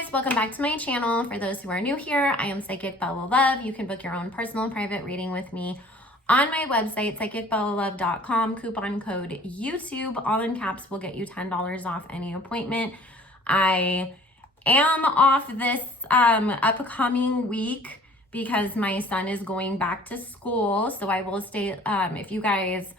guys, welcome back to my channel. For those who are new here, I am Psychic Bella Love. You can book your own personal and private reading with me on my website, psychicbellalove.com. Coupon code YouTube, all in caps, will get you $10 off any appointment. I am off this upcoming week because my son is going back to school, so I will stay. If you guys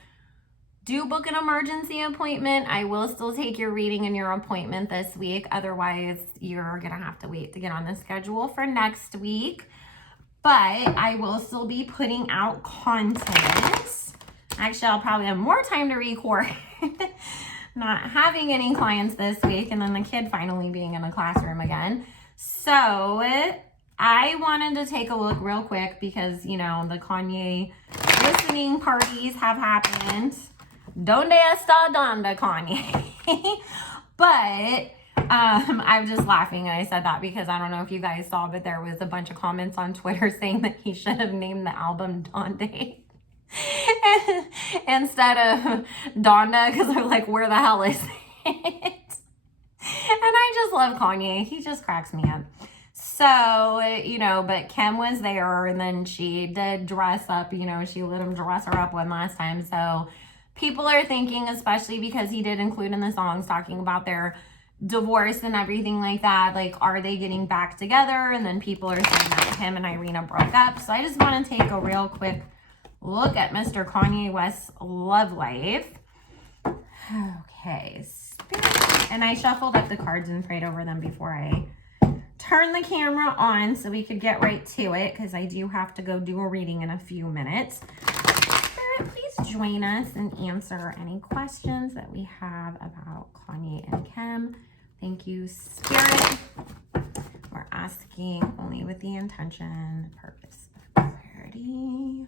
do book an emergency appointment, I will still take your reading and your appointment this week. Otherwise, you're gonna have to wait to get on the schedule for next week. But I will still be putting out content. Actually, I'll probably have more time to record. Not having any clients this week, and then the kid finally being in the classroom again. So I wanted to take a look real quick because, you know, the Kanye listening parties have happened. Donde está donde, Kanye? But I'm just laughing and I said that because I don't know if you guys saw, but there was a bunch of comments on Twitter saying that he should have named the album Donde instead of Donda, because they're like, where the hell is it? And I just love Kanye. He just cracks me up. So, you know, but Kim was there, and then she did dress up, you know, she let him dress her up one last time. So people are thinking, especially because he did include in the songs talking about their divorce and everything like that, like, are they getting back together? And then people are saying that him and Irina broke up. So I just want to take a real quick look at Mr. Kanye West's love life. Okay, Spirit. And I shuffled up the cards and prayed over them before I turn the camera on so we could get right to it, because I do have to go do a reading in a few minutes. Spirit, please join us and answer any questions that we have about Kanye and Kim. Thank you, Spirit. We're asking only with the intention, purpose of clarity.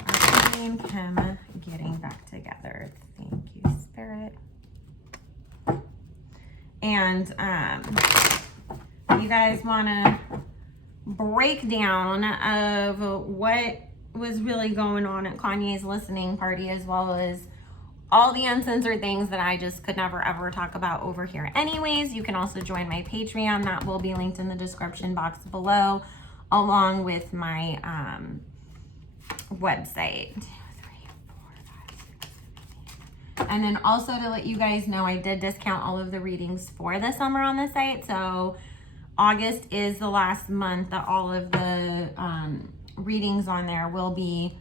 Are Kanye and Kim getting back together? Thank you, Spirit. And you guys want to breakdown of what was really going on at Kanye's listening party, as well as all the uncensored things that I just could never ever talk about over here anyways. You can also join my Patreon. That will be linked in the description box below, along with my website. 2, 3, 4, 5, 6, 7, 8. And then also to let you guys know, I did discount all of the readings for the summer on the site. So August is the last month that all of the readings on there will be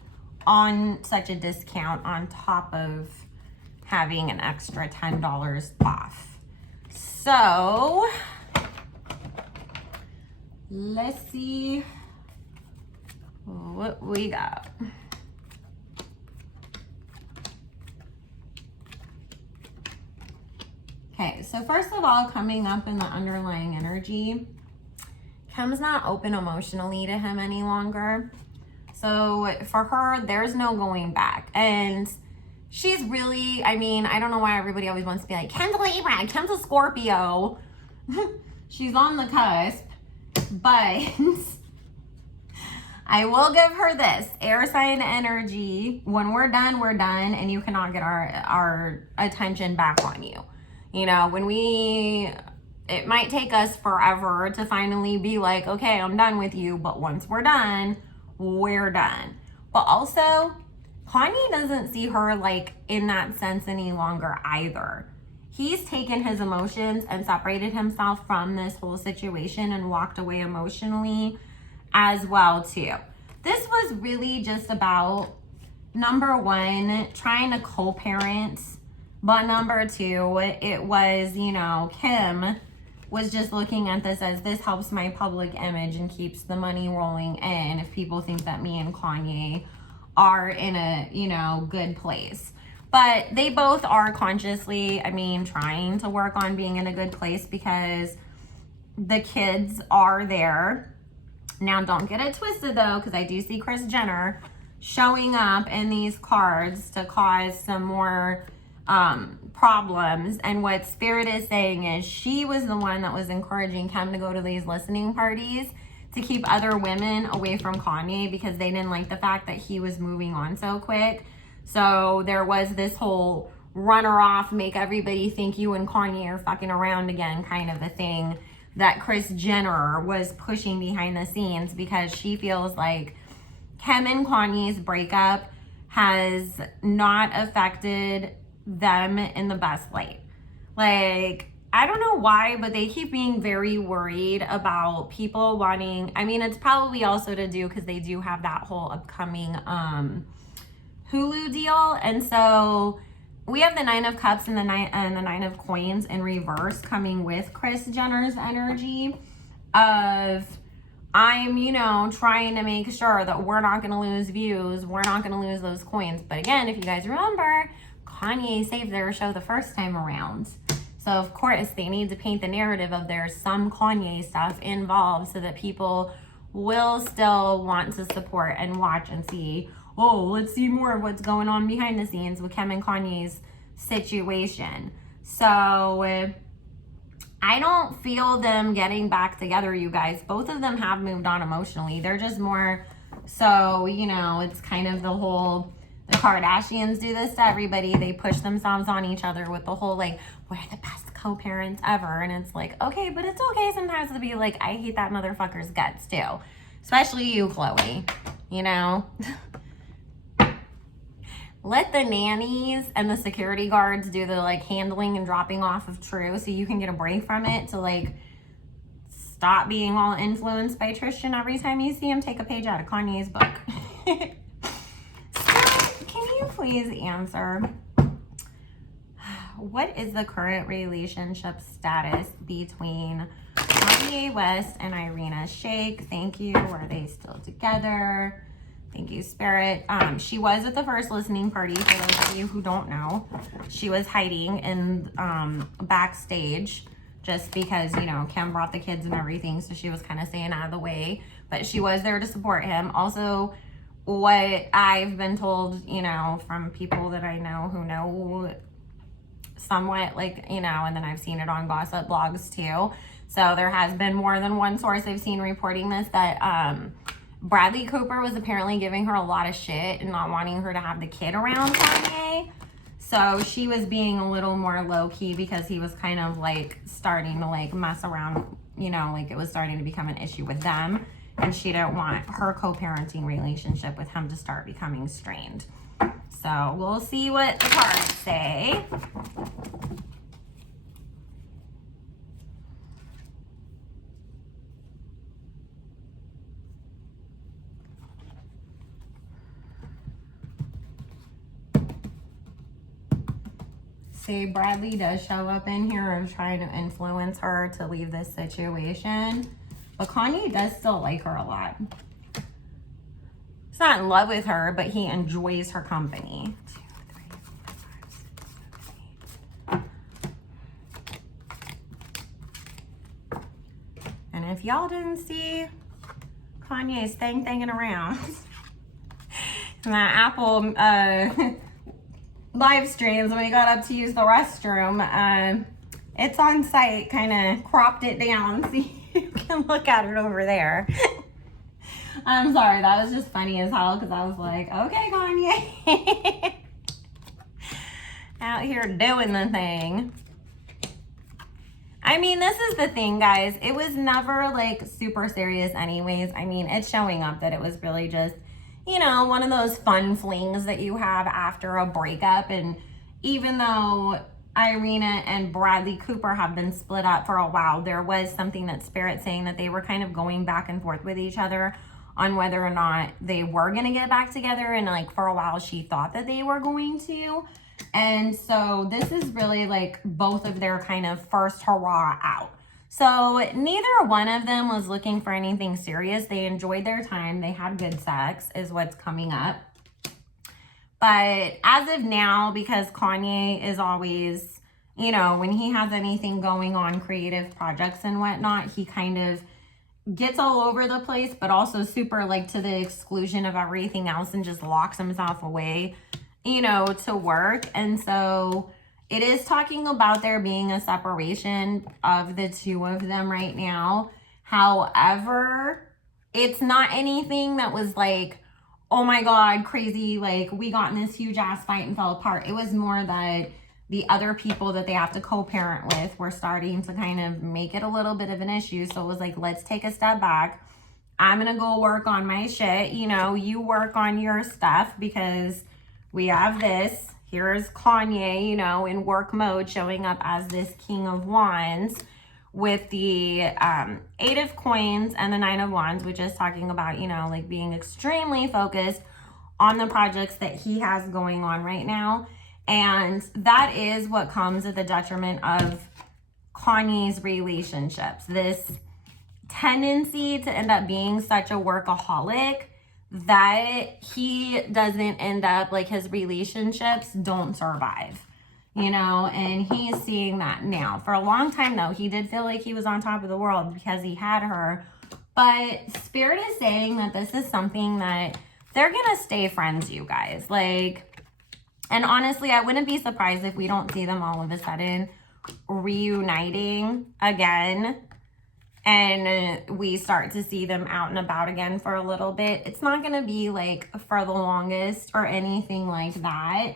on such a discount, on top of having an extra $10 off. So let's see what we got. Okay, so first of all, coming up in the underlying energy, Kim's not open emotionally to him any longer. So for her, there's no going back. And she's really, I mean, I don't know why everybody always wants to be like, Kim's a Libra, Kim's a Scorpio. She's on the cusp. But I will give her this. Air sign energy. When we're done, and you cannot get our attention back on you. You know, it might take us forever to finally be like, okay, I'm done with you. But once we're done, we're done. But also, Kanye doesn't see her like in that sense any longer either. He's taken his emotions and separated himself from this whole situation and walked away emotionally as well too. This was really just about, number one, trying to co-parent. But number two, it was, you know, Kim was just looking at this as, this helps my public image and keeps the money rolling in if people think that me and Kanye are in a, you know, good place. But they both are consciously, I mean, trying to work on being in a good place because the kids are there. Now, don't get it twisted though, because I do see Kris Jenner showing up in these cards to cause some more problems. And what Spirit is saying is she was the one that was encouraging Kim to go to these listening parties to keep other women away from Kanye, because they didn't like the fact that he was moving on so quick. So there was this whole run her off, make everybody think you and Kanye are fucking around again kind of a thing that Kris Jenner was pushing behind the scenes, because she feels like Kim and Kanye's breakup has not affected them in the best light. Like, I don't know why, but they keep being very worried about people wanting, I mean, it's probably also to do because they do have that whole upcoming Hulu deal. And so we have the Nine of Cups and the Nine of Coins in reverse coming with Kris Jenner's energy of, I'm, you know, trying to make sure that we're not going to lose views. We're not going to lose those coins. But again, if you guys remember, Kanye saved their show the first time around. So, of course, they need to paint the narrative of there's some Kanye stuff involved so that people will still want to support and watch and see, oh, let's see more of what's going on behind the scenes with Kim and Kanye's situation. So, I don't feel them getting back together, you guys. Both of them have moved on emotionally. They're just more so, you know, it's kind of the whole, the Kardashians do this to everybody. They push themselves on each other with the whole, like, we're the best co-parents ever. And it's like, okay, but it's okay sometimes to be like, I hate that motherfucker's guts too. Especially you, Chloe. You know? Let the nannies and the security guards do the, like, handling and dropping off of True so you can get a break from it to, like, stop being all influenced by Tristan every time you see him take a page out of Kanye's book. So, can you please answer, what is the current relationship status between Kanye West and Irina Shayk? Thank you. Are they still together? Thank you, Spirit. She was at the first listening party, for those of you who don't know. She was hiding in backstage just because, you know, Kim brought the kids and everything, so she was kind of staying out of the way. But she was there to support him. Also, what I've been told, you know, from people that I know who know somewhat, like, you know, and then I've seen it on gossip blogs too. So there has been more than one source I've seen reporting this, that Bradley Cooper was apparently giving her a lot of shit and not wanting her to have the kid around Kanye. So she was being a little more low-key because he was kind of like starting to like mess around, you know, like it was starting to become an issue with them. And she didn't want her co-parenting relationship with him to start becoming strained. So we'll see what the cards say. Say Bradley does show up in here of trying to influence her to leave this situation. But Kanye does still like her a lot. He's not in love with her, but he enjoys her company. 2, 3, 4, 5, 6, 7, 8. And if y'all didn't see Kanye's thanging around in that Apple live streams when we got up to use the restroom, it's on site, kind of cropped it down so you can look at it over there. I'm sorry, that was just funny as hell because I was like, okay, Kanye. Out here doing the thing. I mean, this is the thing, guys. It was never like super serious anyways. I mean, it's showing up that it was really just, you know, one of those fun flings that you have after a breakup. And even though Irina and Bradley Cooper have been split up for a while, there was something that Spirit saying that they were kind of going back and forth with each other on whether or not they were going to get back together. And like for a while, she thought that they were going to. And so this is really like both of their kind of first hurrah out. So neither one of them was looking for anything serious. They enjoyed their time. They had good sex is what's coming up. But as of now, because Kanye is always, you know, when he has anything going on, creative projects and whatnot, he kind of gets all over the place, but also super like to the exclusion of everything else and just locks himself away, you know, to work. And so it is talking about there being a separation of the two of them right now. However, it's not anything that was like, oh my God, crazy, like we got in this huge ass fight and fell apart. It was more that the other people that they have to co-parent with were starting to kind of make it a little bit of an issue. So it was like, let's take a step back. I'm going to go work on my shit. You know, you work on your stuff because we have this. Here's Kanye, you know, in work mode, showing up as this King of Wands with the 8 of Coins and the 9 of Wands, which is talking about, you know, like being extremely focused on the projects that he has going on right now. And that is what comes at the detriment of Kanye's relationships. This tendency to end up being such a workaholic that he doesn't end up, like, his relationships don't survive, you know, and he's seeing that now. For a long time, though, he did feel like he was on top of the world because he had her. But Spirit is saying that this is something that they're going to stay friends, you guys. Like, and honestly, I wouldn't be surprised if we don't see them all of a sudden reuniting again and we start to see them out and about again for a little bit. It's not going to be like for the longest or anything like that,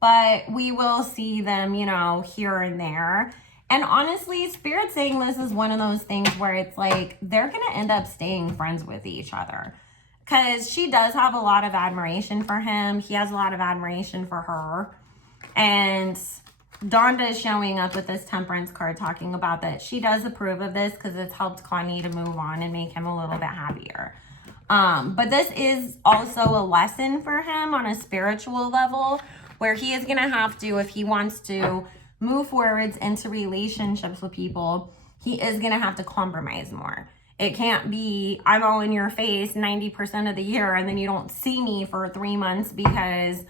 but we will see them, you know, here and there. And honestly, Spirit's saying this is one of those things where it's like they're going to end up staying friends with each other because she does have a lot of admiration for him. He has a lot of admiration for her. And Donda is showing up with this Temperance card talking about that she does approve of this because it's helped Kanye to move on and make him a little bit happier. But this is also a lesson for him on a spiritual level where he is going to have to, if he wants to move forwards into relationships with people, he is going to have to compromise more. It can't be, I'm all in your face 90% of the year and then you don't see me for 3 months because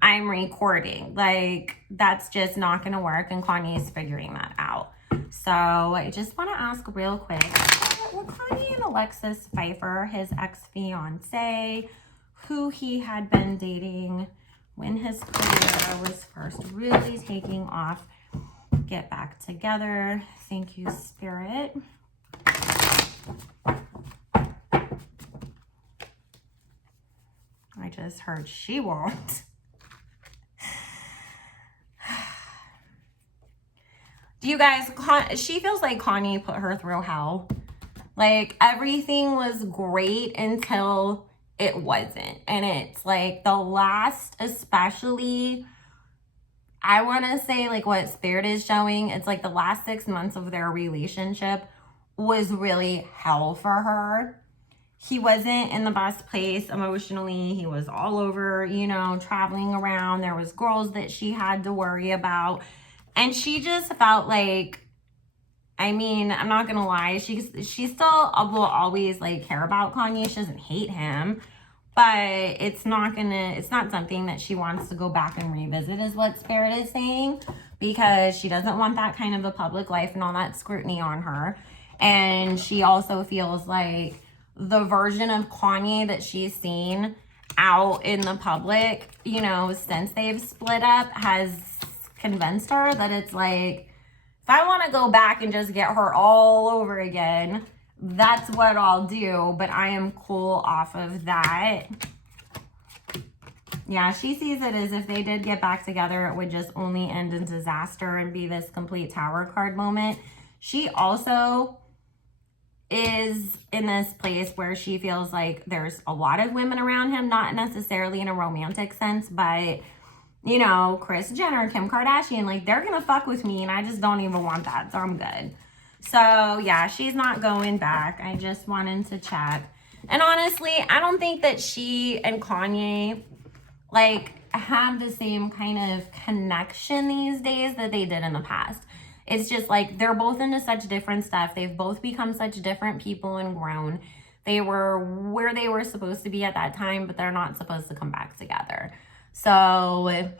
I'm recording. Like, that's just not going to work, and Kanye is figuring that out. So I just want to ask real quick, will Kanye and Alexis Pfeiffer, his ex-fiance, who he had been dating when his career was first really taking off, get back together? Thank you, Spirit. I just heard she won't. Do you guys, she feels like Kanye put her through hell. Like, everything was great until it wasn't. And it's like the last, especially, I want to say like what Spirit is showing, it's like the last 6 months of their relationship was really hell for her. He wasn't in the best place emotionally. He was all over, you know, traveling around. There was girls that she had to worry about. And she just felt like, I mean, I'm not going to lie. She still will always like care about Kanye. She doesn't hate him, but it's not something that she wants to go back and revisit is what Spirit is saying, because she doesn't want that kind of a public life and all that scrutiny on her. And she also feels like the version of Kanye that she's seen out in the public, you know, since they've split up has convinced her that it's like, if I want to go back and just get her all over again, that's what I'll do, but I am cool off of that. Yeah, she sees it as if they did get back together, it would just only end in disaster and be this complete Tower card moment. She also is in this place where she feels like there's a lot of women around him, not necessarily in a romantic sense, but you know, Kris Jenner, Kim Kardashian, like, they're gonna fuck with me and I just don't even want that, so I'm good. So yeah, she's not going back. I just wanted to chat. And honestly, I don't think that she and Kanye like have the same kind of connection these days that they did in the past. It's just like they're both into such different stuff. They've both become such different people and grown. They were where they were supposed to be at that time, but they're not supposed to come back together. So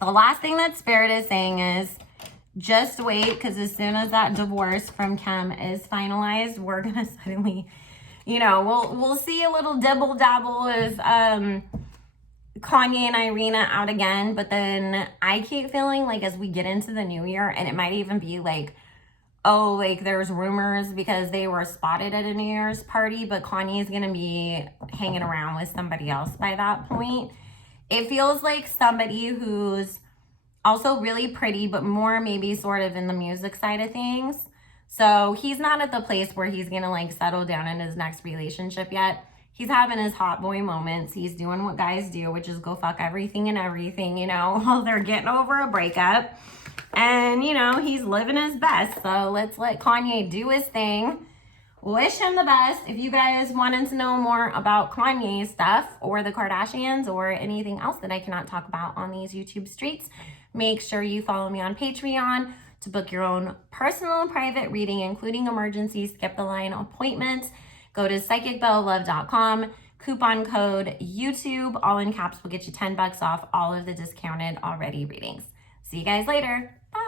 the last thing that Spirit is saying is just wait, because as soon as that divorce from Kim is finalized, we're going to suddenly, you know, we'll see a little dibble dabble of Kanye and Irina out again. But then I keep feeling like as we get into the new year, and it might even be like, oh, like there's rumors because they were spotted at a New Year's party, but Kanye is going to be hanging around with somebody else by that point. It feels like somebody who's Also really pretty, but more maybe sort of in the music side of things. So he's not at the place where he's gonna like settle down in his next relationship yet. He's having his hot boy moments. He's doing what guys do, which is go fuck everything and everything, you know, while they're getting over a breakup. And, you know, he's living his best. So let's let Kanye do his thing. Wish him the best. If you guys wanted to know more about Kanye stuff or the Kardashians or anything else that I cannot talk about on these YouTube streets, make sure you follow me on Patreon to book your own personal and private reading, including emergency skip the line appointments. Go to psychicbellelove.com, coupon code YouTube, all in caps, will get you $10 off all of the discounted already readings. See you guys later. Bye.